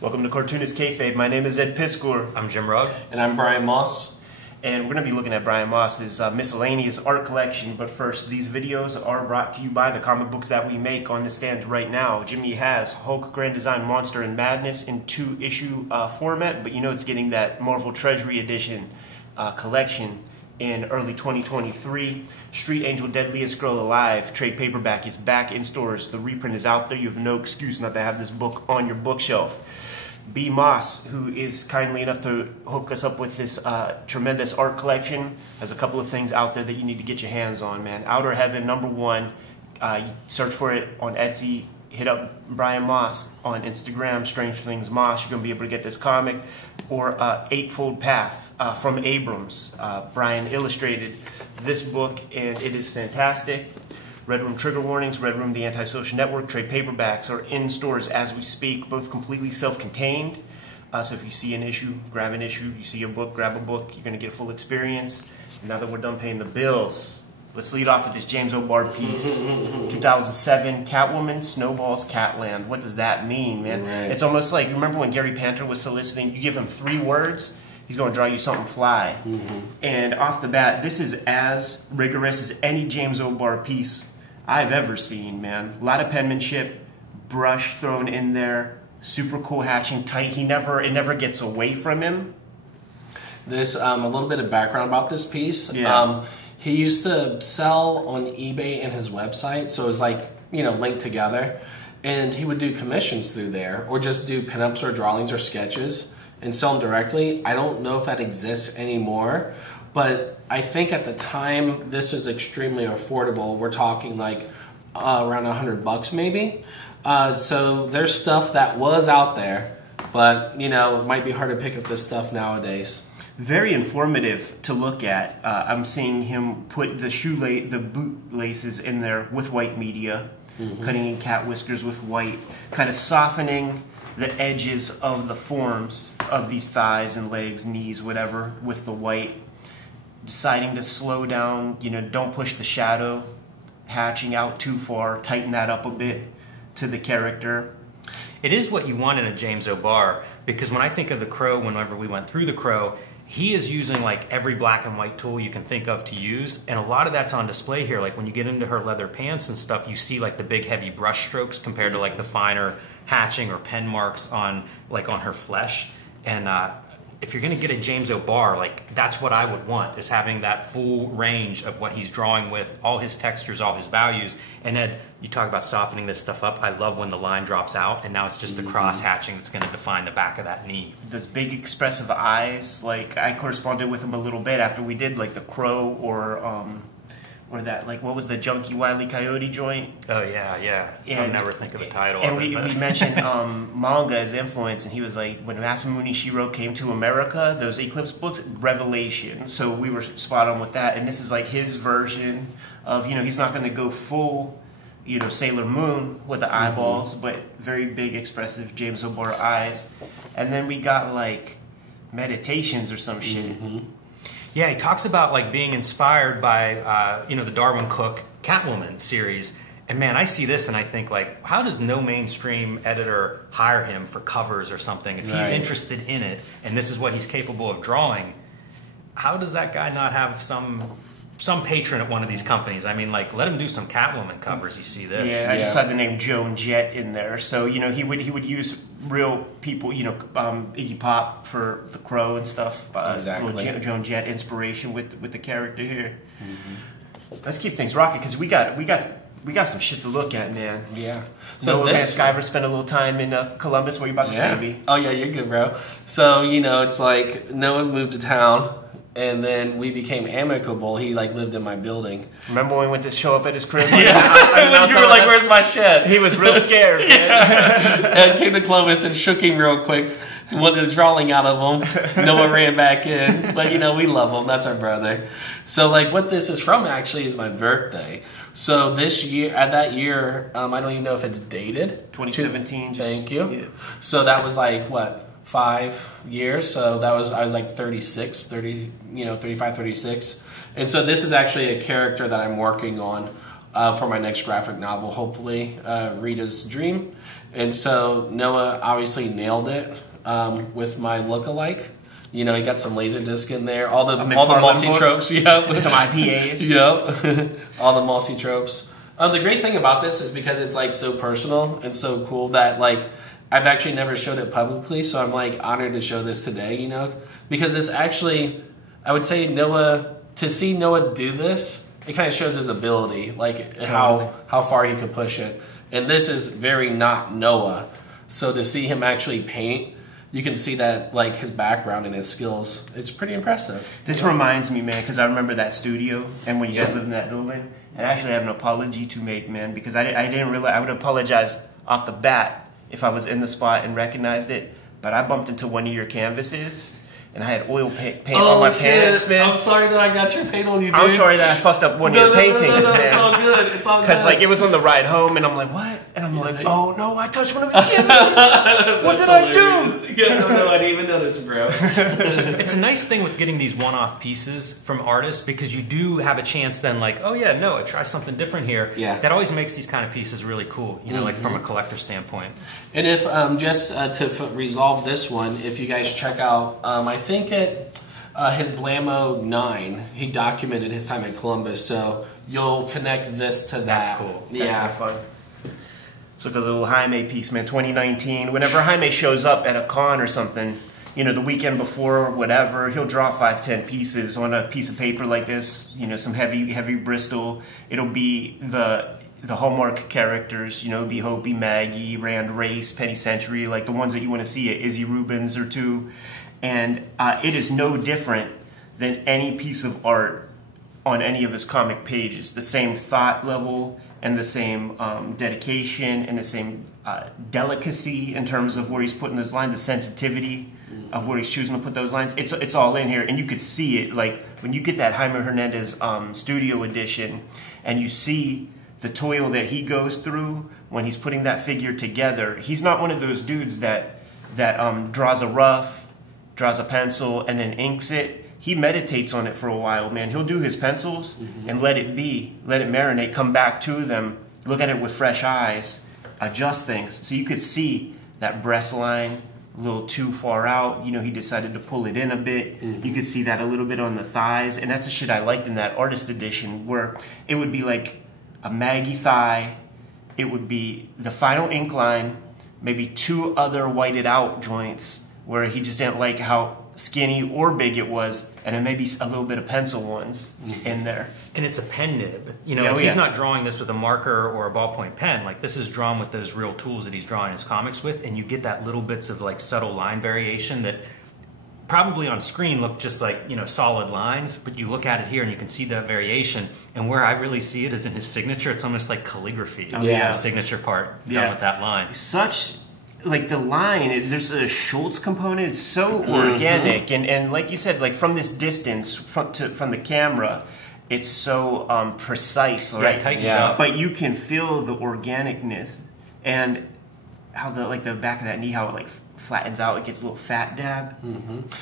Welcome to Cartoonist Kayfabe. My name is Ed Piscor. I'm Jim Rugg. And I'm Brian Moss. And we're going to be looking at Brian Moss's miscellaneous art collection. But first, these videos are brought to you by the comic books that we make on the stand right now. Jimmy has Hulk Grand Design Monster and Madness in 2-issue format, but you know it's getting that Marvel Treasury Edition collection in early 2023. Street Angel Deadliest Girl Alive trade paperback is back in stores. The reprint is out there. You have no excuse not to have this book on your bookshelf. B. Moss, who is kindly enough to hook us up with this tremendous art collection, has a couple of things out there that you need to get your hands on, man. Outer Heaven, #1. You search for it on Etsy. Hit up Brian Moss on Instagram, Strange Things Moss. You're going to be able to get this comic. Or Eightfold Path from Abrams. Brian illustrated this book, and it is fantastic. Red Room Trigger Warnings, Red Room The Antisocial Network, trade paperbacks are in stores as we speak, both completely self-contained. So if you see an issue, grab an issue. You see a book, grab a book. You're going to get a full experience. And now that we're done paying the bills, let's lead off with this James O'Barr piece. 2007, Catwoman, Snowball's Catland. What does that mean, man? Right. It's almost like, remember when Gary Panter was soliciting, you give him 3 words, he's going to draw you something fly. And off the bat, this is as rigorous as any James O'Barr piece I've ever seen, man. A lot of penmanship, brush thrown in there, super cool hatching, tight. It never gets away from him. This a little bit of background about this piece. Yeah. He used to sell on eBay and his website, so it was like, you know, linked together. And he would do commissions through there, or just do pinups or drawings or sketches and sell them directly. I don't know if that exists anymore, but I think at the time this was extremely affordable. We're talking like around $100 maybe. So there's stuff that was out there, but you know, it might be hard to pick up this stuff nowadays. Very informative to look at. I'm seeing him put the bootlaces in there with white media, cutting in cat whiskers with white, kind of softening the edges of the forms of these thighs and legs, knees, whatever, with the white. Deciding to slow down, you know, don't push the shadow, hatching out too far, tighten that up a bit to the character. It is what you want in a James O'Barr, because when I think of The Crow, whenever we went through The Crow, he is using like every black and white tool you can think of to use, and a lot of that's on display here. Like when you get into her leather pants and stuff, you see like the big heavy brush strokes compared to like the finer hatching or pen marks on her flesh. And if you're going to get a James O'Barr, like that's what I would want, is having that full range of what he's drawing with, all his textures, all his values. And Ed, you talk about softening this stuff up. I love when the line drops out, and now it's just the cross hatching that's going to define the back of that knee. Those big expressive eyes, like I corresponded with him a little bit after we did like The Crow or that, like, what was the Junkie Wile E. Coyote joint? Oh, yeah. I'll never think of the title. And we mentioned manga as influence, and he was like, when Masamune Shirow came to America, those Eclipse books, revelation. So we were spot on with that. And this is like his version of, you know, he's not going to go full, you know, Sailor Moon with the eyeballs, but very big, expressive James O'Barr eyes. And then we got like Meditations or some shit. Yeah, he talks about like being inspired by, you know, the Darwin Cook Catwoman series. And man, I see this and I think like, how does no mainstream editor hire him for covers or something? If he's interested in it and this is what he's capable of drawing, how does that guy not have some patron at one of these companies? I mean, like, let him do some Catwoman covers. You see this? Yeah, I just saw the name Joan Jett in there. So, you know, he would use real people, you know, Iggy Pop for The Crow and stuff. Exactly. Little Joan Jett inspiration with the character here. Let's keep things rocking because we got some shit to look at, man. Yeah. So Noah Van Sciver spent a little time in Columbus. What are you about to say to me? Oh yeah, you're good, bro. So you know, it's like Noah moved to town. And then we became amicable. He like lived in my building. Remember when we went to show up at his crib? Yeah. When you were like, "Where's my shit?" He was real scared. Man. Ed came to Columbus and shook him real quick. Wanted a drawing out of him. Noah ran back in. But you know, we love him. That's our brother. So like, what this is from actually is my birthday. So this year, that year, I don't even know if it's dated. 2017. Thank you. Yeah. So that was like what? 5 years, so I was like 36, 30, you know, 35, 36. And so this is actually a character that I'm working on for my next graphic novel, hopefully, Rita's Dream. And so Noah obviously nailed it with my lookalike. You know, he got some Laserdisc in there, all the Mossy tropes, yeah, some IPAs, yeah, all the Mossy tropes. The great thing about this is because it's like so personal and so cool that like I've actually never showed it publicly, so I'm like honored to show this today. You know, because this actually, I would say to see Noah do this, it kind of shows his ability, like how far he could push it. And this is very not Noah, so to see him actually paint. You can see that, like, his background and his skills. It's pretty impressive. This reminds me, man, because I remember that studio and when you guys lived in that building. And I actually have an apology to make, man, because I didn't realize. I would apologize off the bat if I was in the spot and recognized it. But I bumped into one of your canvases, and I had oil paint on my pants, man. I'm sorry that I got your paint on you, dude. I'm sorry that I fucked up one of your paintings, man. It's all good. It's all good. Because, like, it was on the ride home, and I'm like, what? And I'm like, oh, no, I touched one of his canvases. What did I do? Yeah, no, I didn't even notice, bro. It's a nice thing with getting these one-off pieces from artists because you do have a chance then, like, oh, yeah, no, try something different here. Yeah. That always makes these kind of pieces really cool, you know, like from a collector standpoint. And if, just to resolve this one, if you guys check out, I think his Blammo 9, he documented his time in Columbus, so you'll connect this to that. That's cool. That's fun. It's like a little Jaime piece, man. 2019. Whenever Jaime shows up at a con or something, you know, the weekend before or whatever, he'll draw 5-10 pieces on a piece of paper like this. You know, some heavy Bristol. It'll be the Hallmark characters. You know, it'll be Hopi, Maggie, Rand Race, Penny Century, like the ones that you want to see at Izzy Rubin's or two. And it is no different than any piece of art on any of his comic pages. The same thought level and the same dedication and the same delicacy in terms of where he's putting those lines, the sensitivity of where he's choosing to put those lines. It's all in here, and you could see it. Like when you get that Jaime Hernandez studio edition, and you see the toil that he goes through when he's putting that figure together. He's not one of those dudes that draws a rough, draws a pencil, and then inks it. He meditates on it for a while, man. He'll do his pencils and let it be, let it marinate, come back to them, look at it with fresh eyes, adjust things. So you could see that breast line a little too far out. You know, he decided to pull it in a bit. You could see that a little bit on the thighs. And that's the shit I liked in that artist edition, where it would be like a Maggie thigh. It would be the final ink line, maybe 2 other whited out joints where he just didn't like how skinny or big it was, and then maybe a little bit of pencil ones in there. And it's a pen nib. You know, he's not drawing this with a marker or a ballpoint pen. Like, this is drawn with those real tools that he's drawing his comics with, and you get that little bits of, like, subtle line variation that probably on screen look just like, you know, solid lines, but you look at it here and you can see that variation. And where I really see it is in his signature. It's almost like calligraphy. The signature part done with that line. Such... like the line, there's a Schultz component. It's so organic, and like you said, like from this distance, from the camera, it's so precise, right? It tightens up. But you can feel the organicness and how the back of that knee, how it like flattens out. It gets a little fat dab.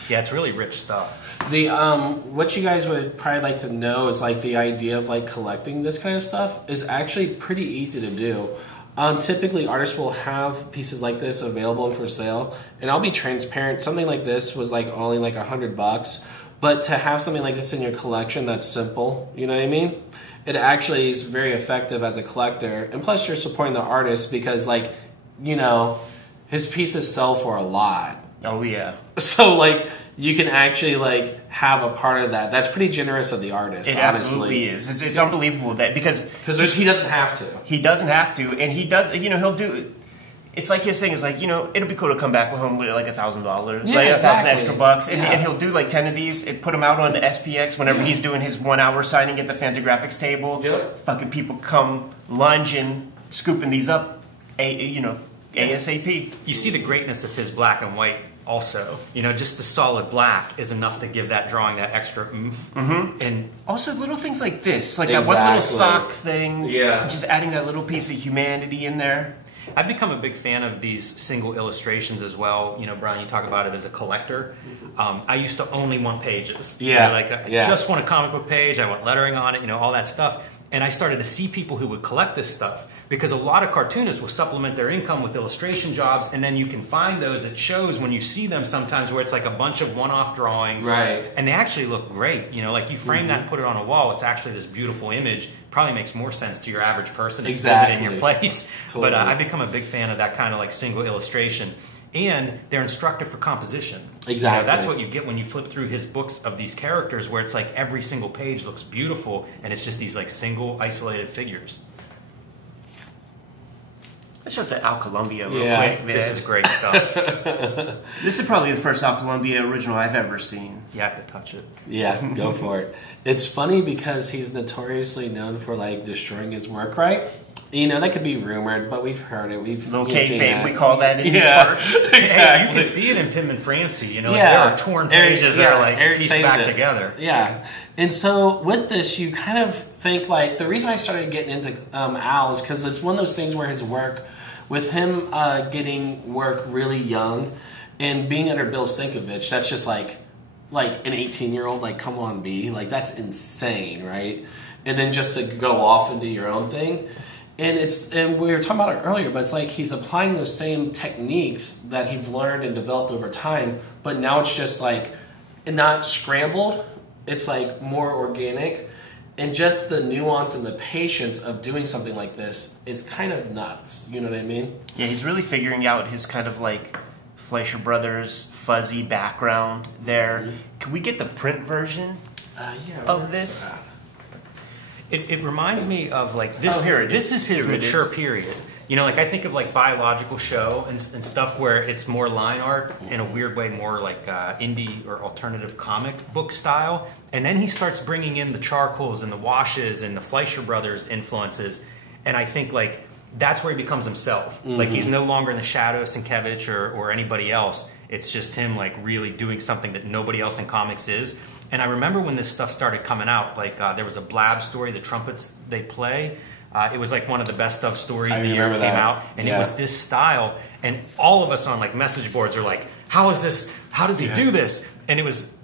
Yeah, it's really rich stuff. The what you guys would probably like to know is like the idea of like collecting this kind of stuff is actually pretty easy to do. Typically, artists will have pieces like this available for sale, and I'll be transparent. Something like this was like only like $100, but to have something like this in your collection that's simple, you know what I mean? It actually is very effective as a collector, and plus you're supporting the artist because, like, you know, his pieces sell for a lot. Oh yeah. So like you can actually like have a part of that. That's pretty generous of the artist. It honestly. absolutely is. It's unbelievable that because he doesn't have to. He doesn't have to, and he does. You know, he'll do. It's like his thing is like, you know, it'll be cool to come back home with like $1,000, like $1,000 extra bucks, and he'll do like 10 of these and put them out on the SPX whenever he's doing his 1 hour signing at the Fantagraphics table. Fucking people come lunging, scooping these up, you know, ASAP. You see the greatness of his black and white also. You know, just the solid black is enough to give that drawing that extra oomph. And also little things like this, like that one little sock thing, just adding that little piece of humanity in there. I've become a big fan of these single illustrations as well. You know, Brian, you talk about it as a collector. I used to only want pages. You know, like I just want a comic book page. I want lettering on it, you know, all that stuff. And I started to see people who would collect this stuff, because a lot of cartoonists will supplement their income with illustration jobs, and then you can find those at shows when you see them sometimes where it's like a bunch of one-off drawings. Right. And they actually look great. You know, like you frame that and put it on a wall, it's actually this beautiful image. Probably makes more sense to your average person who's visiting your place. Totally. But I've become a big fan of that kind of like single illustration. And they're instructive for composition. Exactly. You know, that's what you get when you flip through his books of these characters, where it's like every single page looks beautiful, and it's just these like single isolated figures. Let's show the Al Columbia real Yeah. quick, man. This is great stuff. This is probably the first Al Columbia original I've ever seen. You have to touch it. Yeah, go for it. It's funny because he's notoriously known for like destroying his work, right? You know, that could be rumored, but we've heard it. We've Little seen kayfabe, that. we call that in these Yeah. parts. Exactly. Hey, you can see it in Tim and Francie. You know, Yeah. there are torn pages that are like Eric pieced saved back it. together. Yeah. And so with this, you kind of think like the reason I started getting into Al is because it's one of those things where his work, with him getting work really young and being under Bill Sienkiewicz, that's just like an 18-year-old, like, come on, B. Like, that's insane, right? And then just to go off and do your own thing. And we were talking about it earlier, but it's like he's applying those same techniques that he's learned and developed over time, but now it's just like not scrambled. It's like more organic, and just the nuance and the patience of doing something like this is kind of nuts. You know what I mean? Yeah, he's really figuring out his kind of like Fleischer Brothers fuzzy background there. Mm-hmm. Can we get the print version Yeah. of this? It reminds me of like this. Oh, here it this is. is his Here it mature is. period. You know, like I think of like Biological Show and stuff where it's more line art in a weird way, more like indie or alternative comic book style. And then he starts bringing in the charcoals and the washes and the Fleischer Brothers influences. And I think like that's where he becomes himself. Like he's no longer in the shadow of Sienkiewicz or anybody else. It's just him like really doing something that nobody else in comics is. And I remember when this stuff started coming out, like there was a Blab story, the trumpets they play. It was like one of the best of stories the year it came out. And it was this style. And all of us on like message boards are like, how is this? How does he do this? And it was,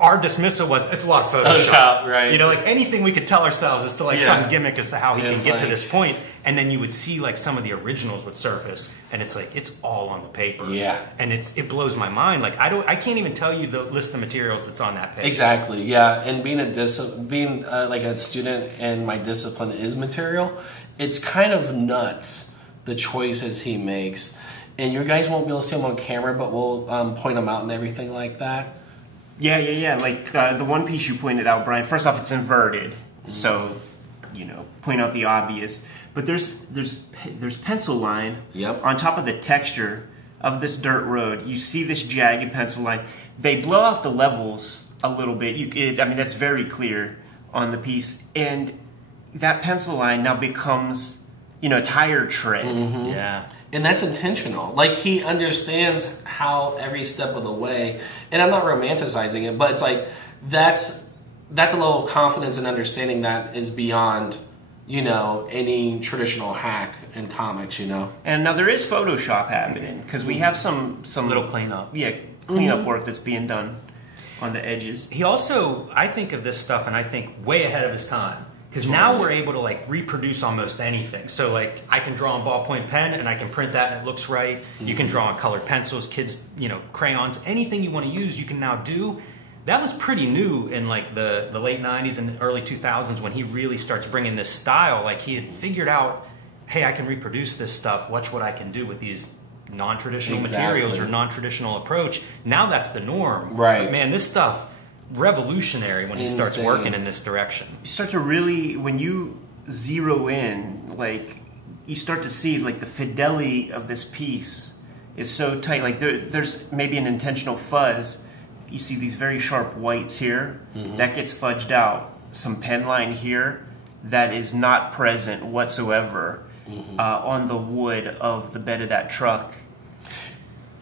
our dismissal was, it's a lot of Photoshop. Right. You know, like anything we could tell ourselves is to like some gimmick as to how he can It's get to like- this point. And then you would see like some of the originals would surface, and it's like it's all on the paper. Yeah. And it blows my mind. Like I can't even tell you the list of materials that's on that page. Exactly. Yeah. And being like a student and my discipline is material, it's kind of nuts the choices he makes. And you guys won't be able to see them on camera, but we'll point them out and everything like that. Yeah. Like the one piece you pointed out, Brian. First off, it's inverted, so you know, point out the obvious. But there's pencil line on top of the texture of this dirt road. You see this jagged pencil line. They blow out the levels a little bit. I mean, that's very clear on the piece, and that pencil line now becomes, you know, a tire tread. Yeah. And that's intentional. Like, he understands how every step of the way, and I'm not romanticizing it, but it's like that's a level of confidence and understanding that is beyond, you know, any traditional hack in comics, you know. And now there is Photoshop happening because we have some Little cleanup. Yeah, cleanup work that's being done on the edges. He also, I think of this stuff, and I think way ahead of his time. Because now we're able to like reproduce almost anything. So like I can draw on ballpoint pen and I can print that and it looks right. You can draw on colored pencils, kids, you know, crayons, anything you want to use you can now do. That was pretty new in like the late 90s and early 2000s when he really starts bringing this style. Like he had figured out, hey, I can reproduce this stuff. Watch what I can do with these non-traditional materials or non-traditional approach. Now that's the norm. Right. Man, this stuff, revolutionary when he starts working in this direction. You start to really, when you zero in, like, you start to see, like, the fidelity of this piece is so tight. Like, there's maybe an intentional fuzz. You see these very sharp whites here. That gets fudged out. Some pen line here that is not present whatsoever on the wood of the bed of that truck.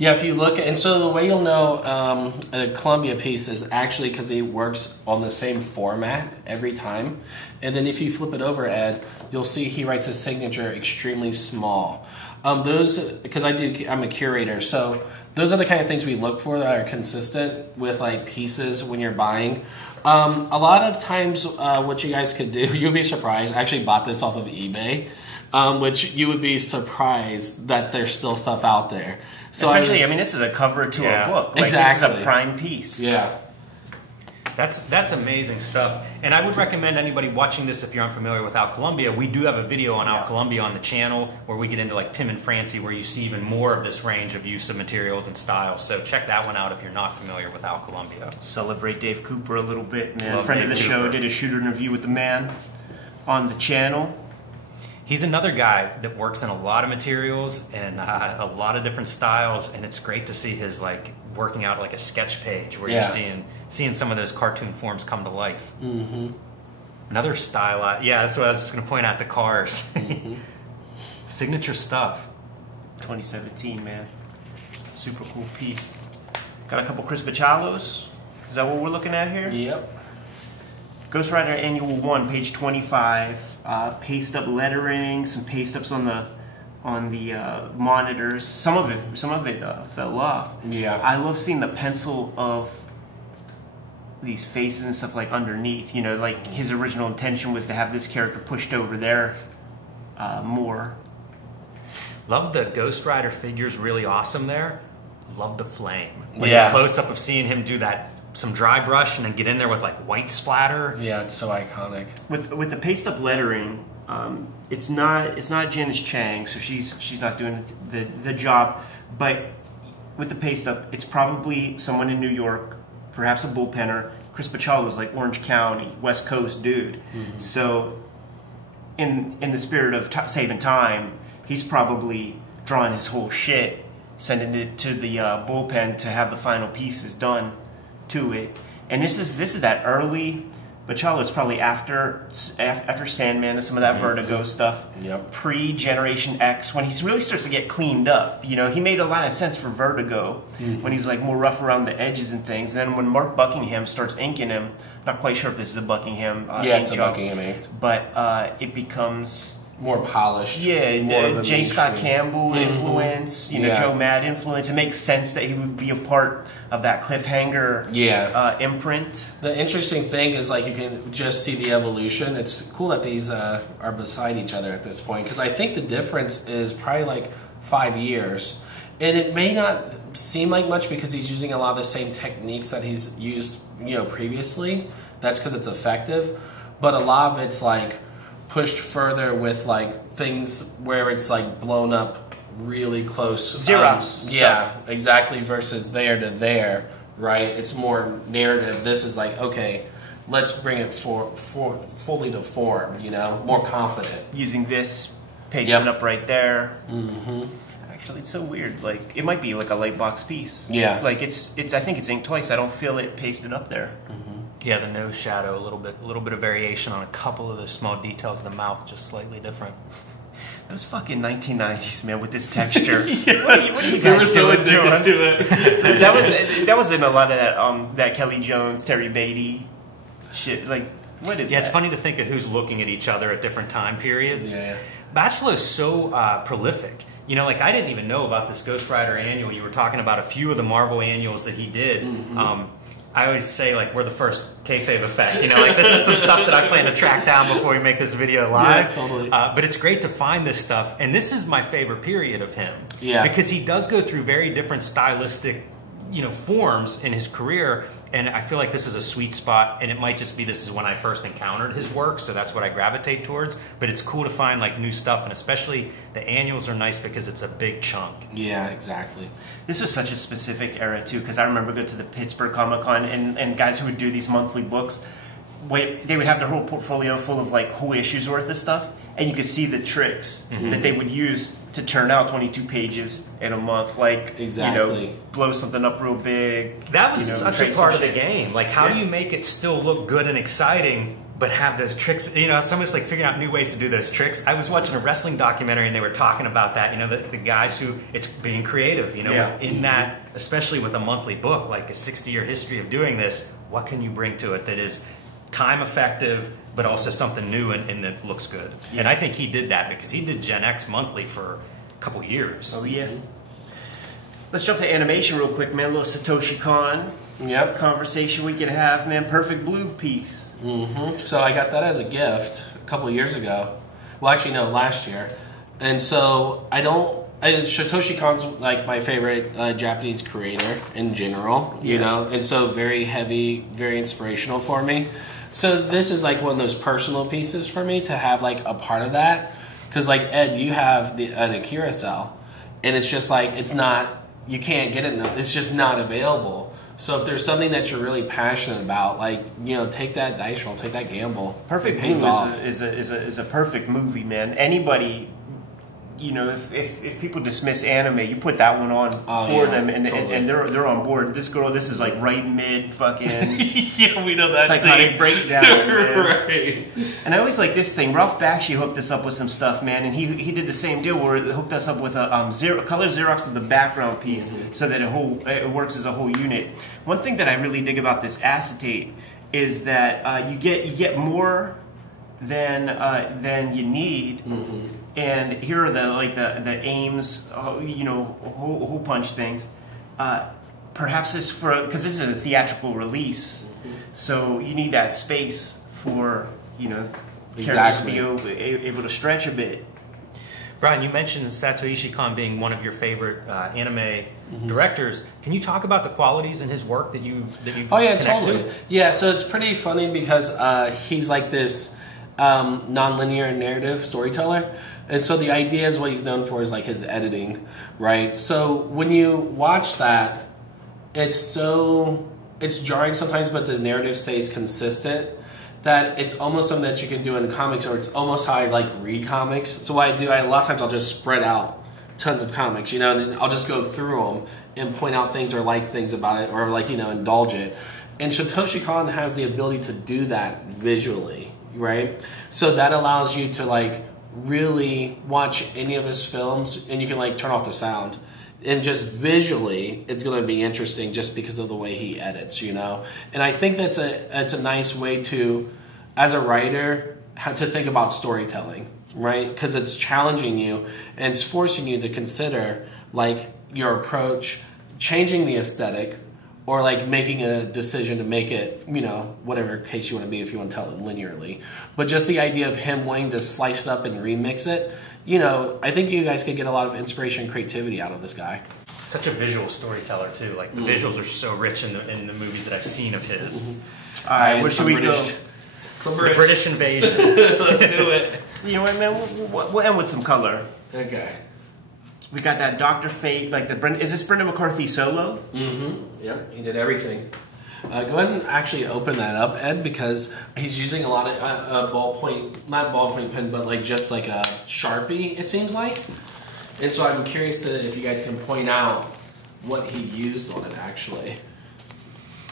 Yeah, if you look at, and so the way you'll know a Columbia piece is actually because it works on the same format every time. And then if you flip it over, Ed, you'll see he writes his signature extremely small. Because I'm a curator, so those are the kind of things we look for that are consistent with like pieces when you're buying. A lot of times, what you guys could do, you'll be surprised. I actually bought this off of eBay, which you would be surprised that there's still stuff out there. So especially, I mean, this is a cover to a book. Like, exactly. This is a prime piece. Yeah. That's amazing stuff. And I would recommend anybody watching this, if you're unfamiliar with Al Columbia, we do have a video on Al Columbia on the channel where we get into like Pim and Francie, where you see even more of this range of use of materials and styles. So check that one out if you're not familiar with Al Columbia. Celebrate Dave Cooper a little bit, man. Love Friend Dave of the show, Cooper. did a shooter interview with the man on the channel. He's another guy that works in a lot of materials and a lot of different styles, and it's great to see his like working out like a sketch page where you're seeing some of those cartoon forms come to life. Mm-hmm. Another style, yeah, that's what I was just going to point out, the cars. Mm-hmm. Signature stuff. 2017, man. Super cool piece. Got a couple Chris Bachalos. Is that what we're looking at here? Yep. Ghost Rider Annual 1, page 25. Paste up lettering, some paste ups on the monitors. Some of it fell off. Yeah. I love seeing the pencil of these faces and stuff like underneath. You know, like his original intention was to have this character pushed over there more. Love the Ghost Rider figures, really awesome there. Love the flame. Like Yeah. the close up of seeing him do that, some dry brush, and then get in there with like white splatter. Yeah, it's so iconic. With the paste up lettering, it's not Janice Chang, so she's not doing the job. But with the paste up, it's probably someone in New York, perhaps a bullpenner. Chris Bachalo's like Orange County, West Coast dude. Mm-hmm. So in the spirit of saving time, he's probably drawing his whole shit, sending it to the bullpen to have the final pieces done to it. And this is that early Bachalo. It's probably after Sandman and some of that Vertigo stuff. Yep. Pre-Generation X, when he really starts to get cleaned up. You know, he made a lot of sense for Vertigo when he's like more rough around the edges and things. And then when Mark Buckingham starts inking him, not quite sure if this is a Buckingham yeah, ink it's a job, Buckingham ink. but it becomes More polished. yeah, more of a J. Scott mainstream. Campbell influence, you know, Yeah. Joe Mad influence. It makes sense that he would be a part of that cliffhanger imprint. The interesting thing is, like, you can just see the evolution. It's cool that these are beside each other at this point, because I think the difference is probably like 5 years. And it may not seem like much because he's using a lot of the same techniques that he's used, you know, previously. That's because it's effective. But a lot of it's like pushed further with like things where it's like blown up really close. Xerox yeah, exactly. Versus there to there, right? It's more narrative. This is like, okay, let's bring it fully to form. You know, more confident. Using this, pasting it up right there. Mm-hmm. Actually, it's so weird. Like, it might be like a light box piece. Yeah. Like it's. I think it's inked twice. I don't feel it pasted up there. Yeah, the nose shadow, a little bit of variation on a couple of the small details of the mouth, just slightly different. That was fucking 1990s, man, with this texture. Yeah. What are you guys were so doing to us? addicted to it. that was in a lot of that Kelly Jones, Terry Beatty shit. Like, what is that? Yeah, it's funny to think of who's looking at each other at different time periods. Yeah. Bachalo is so prolific. You know, like, I didn't even know about this Ghost Rider annual. You were talking about a few of the Marvel annuals that he did. Mm-hmm. I always say, like, we're the first Kayfabe effect. You know, like, this is some stuff that I plan to track down before we make this video live. Yeah, totally. But it's great to find this stuff. And this is my favorite period of him. Yeah. Because he does go through very different stylistic, you know, forms in his career. And I feel like this is a sweet spot. And it might just be this is when I first encountered his work. So that's what I gravitate towards. But it's cool to find, like, new stuff. And especially the annuals are nice because it's a big chunk. Yeah, exactly. This was such a specific era, too, because I remember going to the Pittsburgh Comic-Con and guys who would do these monthly books, they would have their whole portfolio full of, like, whole issues worth of stuff, and you could see the tricks that they would use to turn out 22 pages in a month. Like, exactly. You know, blow something up real big. That was such a trace part some of the shit. game. Like, how do you make it still look good and exciting, but have those tricks. You know, it's almost like figuring out new ways to do those tricks. I was watching a wrestling documentary and they were talking about that. You know, the guys who, it's being creative. You know, in that, especially with a monthly book, like a 60-year history of doing this, what can you bring to it that is time effective, but also something new and that looks good? And I think he did that because he did Gen X monthly for a couple years. Oh yeah. Let's jump to animation real quick, man. A little Satoshi Kon conversation we could have, man. Perfect Blue piece. So I got that as a gift a couple of years ago. Well, actually, no, last year. And so Satoshi Kon's like my favorite Japanese creator in general, you know, and so very heavy, very inspirational for me. So this is like one of those personal pieces for me to have like a part of that. Because like Ed, you have an Akira cell, and it's just like, it's not, you can't get it, it's just not available. So if there's something that you're really passionate about, like, you know, take that dice roll, take that gamble. Perfect Blue is a perfect movie, man. Anybody, you know, if people dismiss anime, you put that one on for them, and they're on board. This is like right mid fucking we know that psychotic breakdown, man. Right. And I always like this thing. Ralph Bakshi hooked us up with some stuff, man, and he did the same deal where it hooked us up with a color Xerox of the background piece, so that it works as a whole unit. One thing that I really dig about this acetate is that you get more than you need. And here are the aims, you know, hole punch things. Perhaps it's because this is a theatrical release, so you need that space for, you know, characters to be able to stretch a bit. Brian, you mentioned Satoshi Kon being one of your favorite anime directors. Can you talk about the qualities in his work that you connect to? Yeah, so it's pretty funny because he's like this non-linear narrative storyteller. And so the idea is what he's known for is like his editing, right? So when you watch that, it's jarring sometimes, but the narrative stays consistent. That it's almost something that you can do in comics, or it's almost how I like read comics. So what I do, a lot of times I'll just spread out tons of comics, you know, and then I'll just go through them and point out things or like things about it, or like, you know, indulge it. And Satoshi Kon has the ability to do that visually, right? So that allows you to like really watch any of his films, and you can like turn off the sound. And just visually, it's going to be interesting just because of the way he edits, you know? And I think that's a nice way to, as a writer, to think about storytelling, right? Because it's challenging you and it's forcing you to consider, like, your approach, changing the aesthetic, or, like, making a decision to make it, you know, whatever case you want to be if you want to tell it linearly. But just the idea of him wanting to slice it up and remix it, you know, I think you guys could get a lot of inspiration and creativity out of this guy. Such a visual storyteller, too. Like, the visuals are so rich in the movies that I've seen of his. All right, where should we go? The British invasion. Let's do it. You know what, man? We'll end with some color. Okay. We got that Dr. Fate, like is this Brendan McCarthy solo? Yep, he did everything. Go ahead and actually open that up, Ed, because he's using a lot of not ballpoint pen, but like just like a Sharpie, it seems like. And so I'm curious if you guys can point out what he used on it, actually.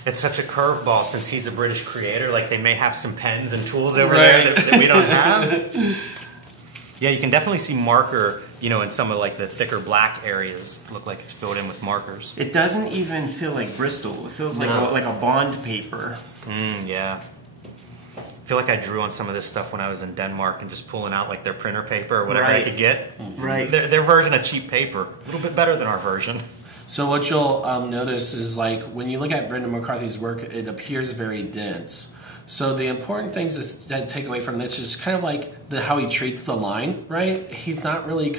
It's such a curveball since he's a British creator. Like, they may have some pens and tools over there that we don't have. Yeah, you can definitely see marker, you know, in some of like the thicker black areas. Look like it's filled in with markers. It doesn't even feel like Bristol. It feels like a bond paper. Yeah. I feel like I drew on some of this stuff when I was in Denmark and just pulling out like their printer paper or whatever I could get. Right. Their version of cheap paper. A little bit better than our version. So what you'll notice is, like, when you look at Brendan McCarthy's work, it appears very dense. So the important things that take away from this is kind of like how he treats the line, right? He's not really,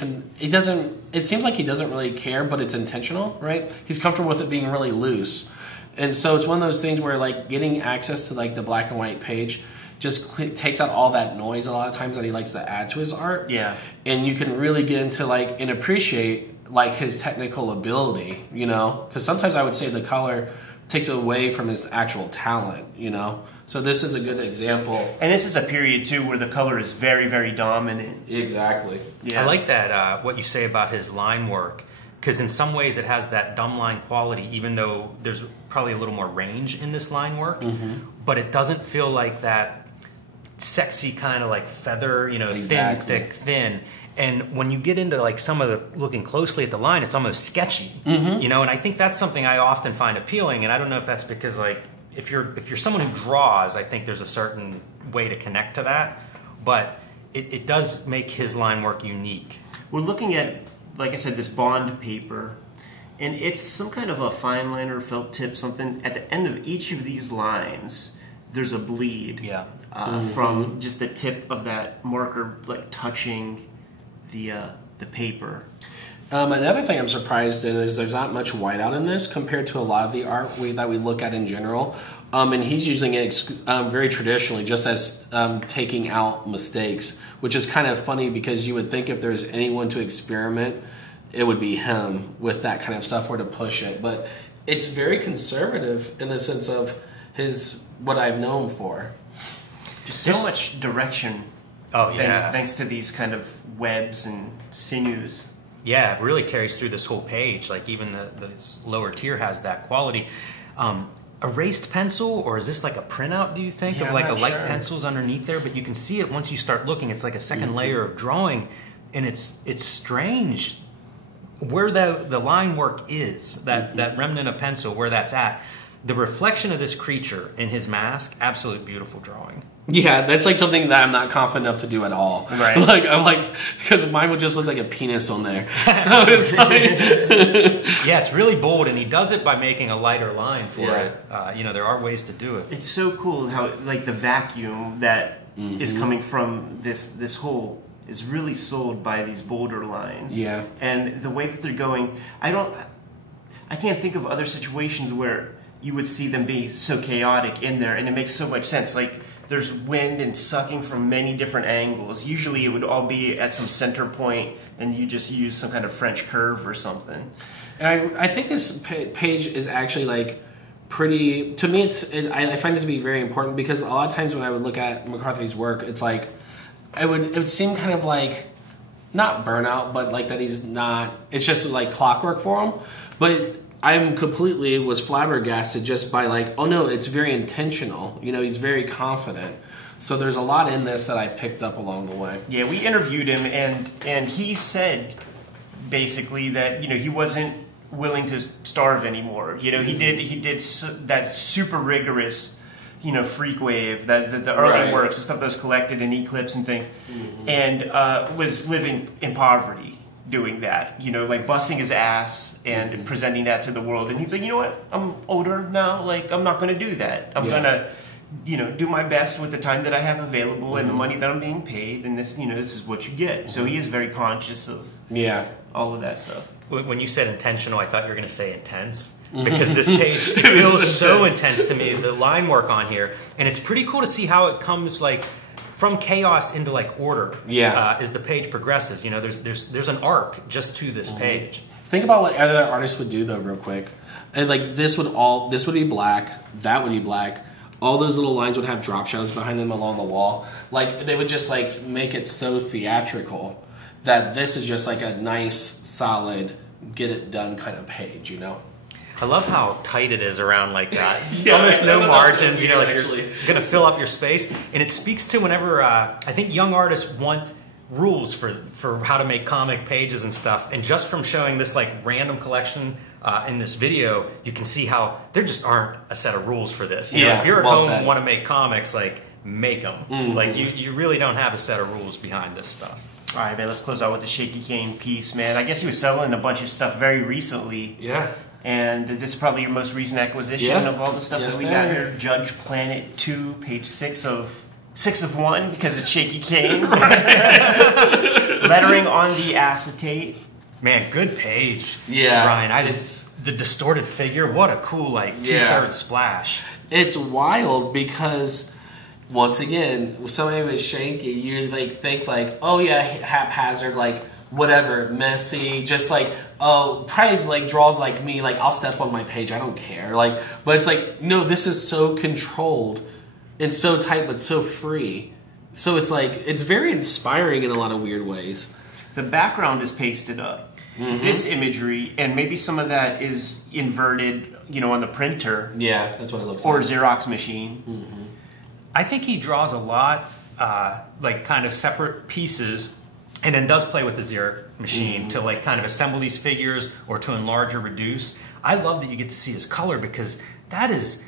it seems like he doesn't really care, but it's intentional, right? He's comfortable with it being really loose. And so it's one of those things where, like, getting access to, like, the black and white page just takes out all that noise a lot of times that he likes to add to his art. Yeah. And you can really get into, like, and appreciate, like, his technical ability, you know? Because sometimes I would say the color takes away from his actual talent, you know? So this is a good example. And this is a period, too, where the color is very, very dominant. Exactly. Yeah. I like that, what you say about his line work, because in some ways it has that dumb line quality, even though there's probably a little more range in this line work. But it doesn't feel like that sexy kind of like feather, Exactly. thin, thick, thin. And when you get into like some of the looking closely at the line, it's almost sketchy, and I think that's something I often find appealing. And I don't know if that's because like if you're someone who draws, I think there's a certain way to connect to that, but it does make his line work unique. We're looking at, like I said, this bond paper, and it's some kind of a fine liner, felt tip, something. At the end of each of these lines, there's a bleed from just the tip of that marker like touching the paper. Another thing I'm surprised in is there's not much whiteout in this compared to a lot of the art that we look at in general. And he's using it very traditionally, just as taking out mistakes, which is kind of funny because you would think if there's anyone to experiment, it would be him with that kind of stuff or to push it. But it's very conservative in the sense of what I've known for. Just so much direction. Oh, yeah. Thanks to these kind of webs and sinews. Yeah, it really carries through this whole page. Like even the lower tier has that quality. Erased pencil, or is this like a printout, do you think, Yeah, of like I'm a not light sure. pencils underneath there? But you can see it once you start looking. It's like a second layer of drawing, and it's strange where the line work is, that remnant of pencil, where that's at. The reflection of this creature in his mask, absolute beautiful drawing. Yeah, that's like something that I'm not confident enough to do at all. Right. I'm like, because mine would just look like a penis on there. So it's like, Yeah, it's really bold, and he does it by making a lighter line for Yeah. it. There are ways to do it. It's so cool how like the vacuum that is coming from this hole is really sold by these bolder lines. Yeah. And the way that they're going, I can't think of other situations where you would see them be so chaotic in there, and it makes so much sense. Like there's wind and sucking from many different angles. Usually it would all be at some center point, and you just use some kind of French curve or something. and I think this page is actually like pretty. To me, I find it to be very important because a lot of times when I would look at McCarthy's work, it's like it would seem kind of like not burnout, but like that he's not. It's just like clockwork for him, but. Was flabbergasted just by like, oh no, it's very intentional. He's very confident. So there's a lot in this that I picked up along the way. Yeah, we interviewed him, and he said basically that he wasn't willing to starve anymore. He did that super rigorous freak wave, that the early Right. works, the stuff that was collected in Eclipse and things, and was living in poverty doing that, like busting his ass and presenting that to the world. And he's like, you know what? I'm older now. Like, I'm not going to do that. I'm going to, do my best with the time that I have available and the money that I'm being paid. And this, this is what you get. So he is very conscious of all of that stuff. When you said intentional, I thought you were going to say intense. Because this page feels so intense to me, the line work on here. And it's pretty cool to see how it comes like from chaos into like order. As the page progresses. There's an arc just to this page. Think about what other artists would do though, real quick. And like this would be black, that would be black. All those little lines would have drop shadows behind them along the wall. Like they would just like make it so theatrical that this is just like a nice, solid, get it done kind of page. I love how tight it is around like that. Yeah, almost no margins. weird, Like actually. you're going to fill up your space, and it speaks to whenever I think young artists want rules for how to make comic pages and stuff. And just from showing this like random collection in this video, you can see how there just aren't a set of rules for this. If you're at home and want to make comics, like make them. Like you really don't have a set of rules behind this stuff. All right, man, let's close out with the Shaky Kane piece, man. I guess he was selling a bunch of stuff very recently. Yeah. And this is probably your most recent acquisition of all the stuff that we got here. Judge Planet 2, page 6 of 1, because it's Shaky Kane. Lettering on the acetate. Man, good page. Yeah. Brian, it's the distorted figure. What a cool like 2/3 splash. It's wild because once again, with somebody with Shaky, you like think like, oh yeah, haphazard, like whatever, messy, just like, oh, probably like draws like me, like I'll step on my page, I don't care. Like, but it's like, no, this is so controlled and so tight but so free. So it's like, it's very inspiring in a lot of weird ways. The background is pasted up. This imagery, and maybe some of that is inverted, on the printer. Yeah, that's what it looks or like. Xerox machine. I think he draws a lot like kind of separate pieces, and then does play with the Xeric machine to like kind of assemble these figures or to enlarge or reduce. I love that you get to see his color, because that is,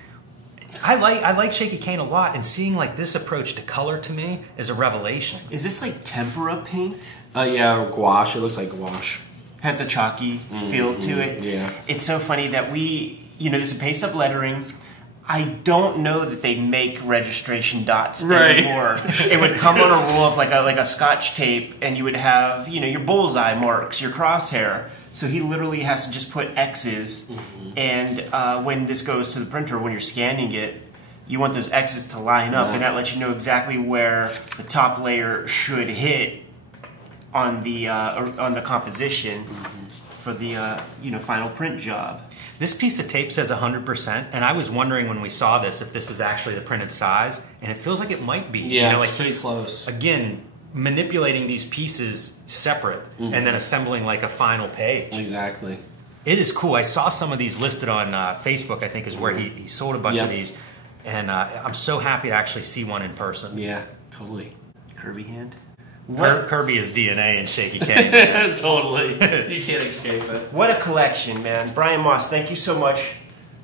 I like Shaky Kane a lot, and seeing like this approach to color to me is a revelation. Is this like tempera paint? Yeah, gouache. It looks like gouache. Has a chalky feel to it. Yeah. It's so funny that this is paste up lettering. I don't know that they make registration dots anymore. It would come on a roll of like a Scotch tape, and you would have your bullseye marks, your crosshair. So he literally has to just put X's, and when this goes to the printer, when you're scanning it, you want those X's to line up, and that lets you know exactly where the top layer should hit on the composition for the final print job. This piece of tape says 100%, and I was wondering when we saw this if this is actually the printed size, and it feels like it might be. Yeah, like it's pretty close. Again, manipulating these pieces separate and then assembling like a final page. Exactly. It is cool. I saw some of these listed on Facebook, I think is where he sold a bunch of these, and I'm so happy to actually see one in person. Yeah, totally. Kirby hand. Kirby is DNA in Shaky Kane. Totally. You can't escape it. What a collection, man. Brian Moss, thank you so much.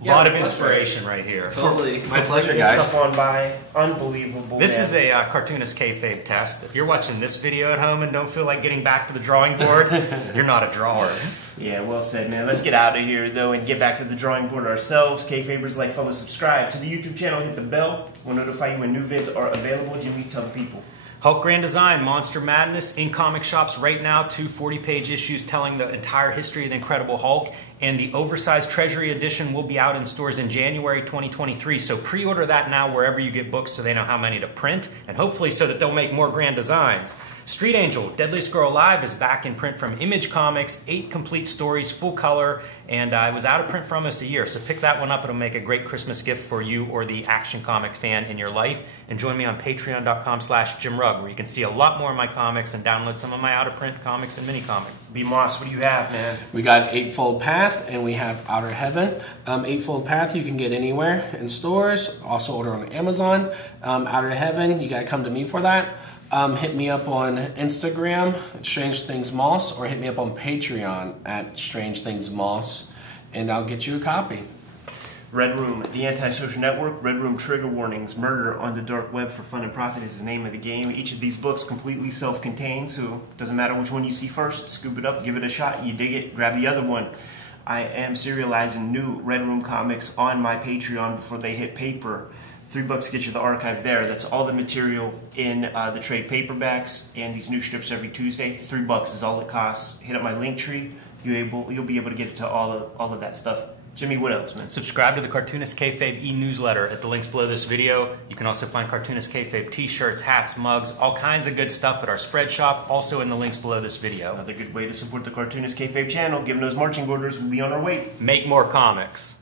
A lot of inspiration right here. Totally. My pleasure, guys. Stuff on by. Unbelievable. This is a Cartoonist Kayfabe test. If you're watching this video at home and don't feel like getting back to the drawing board, you're not a drawer. Yeah, well said, man. Let's get out of here, though, and get back to the drawing board ourselves. Kayfabers, like, follow, subscribe to the YouTube channel. Hit the bell. We'll notify you when new vids are available. Jimmy, tell the people. Hulk Grand Design, Monster Madness, in comic shops right now. 2 40-page issues telling the entire history of the Incredible Hulk. And the oversized Treasury Edition will be out in stores in January 2023. So pre-order that now wherever you get books so they know how many to print. And hopefully so that they'll make more grand designs. Street Angel, Deadliest Girl Alive is back in print from Image Comics. 8 complete stories, full color. And it was out of print for almost a year. So pick that one up. It'll make a great Christmas gift for you or the action comic fan in your life. And join me on patreon.com/JimRugg, where you can see a lot more of my comics and download some of my out-of-print comics and mini-comics. B. Moss, what do you have, man? We got Eightfold Path, and we have Outer Heaven. Eightfold Path you can get anywhere in stores. Also order on Amazon. Outer Heaven, you got to come to me for that. Hit me up on Instagram at Strange Things Moss, or hit me up on Patreon at Strange Things Moss, and I'll get you a copy. Red Room, the Antisocial Network. Red Room Trigger Warnings, Murder on the Dark Web for Fun and Profit is the name of the game. Each of these books completely self-contained, so it doesn't matter which one you see first. Scoop it up, give it a shot, you dig it, grab the other one. I am serializing new Red Room comics on my Patreon before they hit paper. $3 get you the archive there. That's all the material in the trade paperbacks and these new strips every Tuesday. $3 is all it costs. Hit up my link tree. You'll be able to get to all of that stuff. Jimmy, what else, man? Subscribe to the Cartoonist Kayfabe e-newsletter at the links below this video. You can also find Cartoonist Kayfabe t-shirts, hats, mugs, all kinds of good stuff at our spread shop, also in the links below this video. Another good way to support the Cartoonist Kayfabe channel. Given those marching orders, we'll be on our way. Make more comics.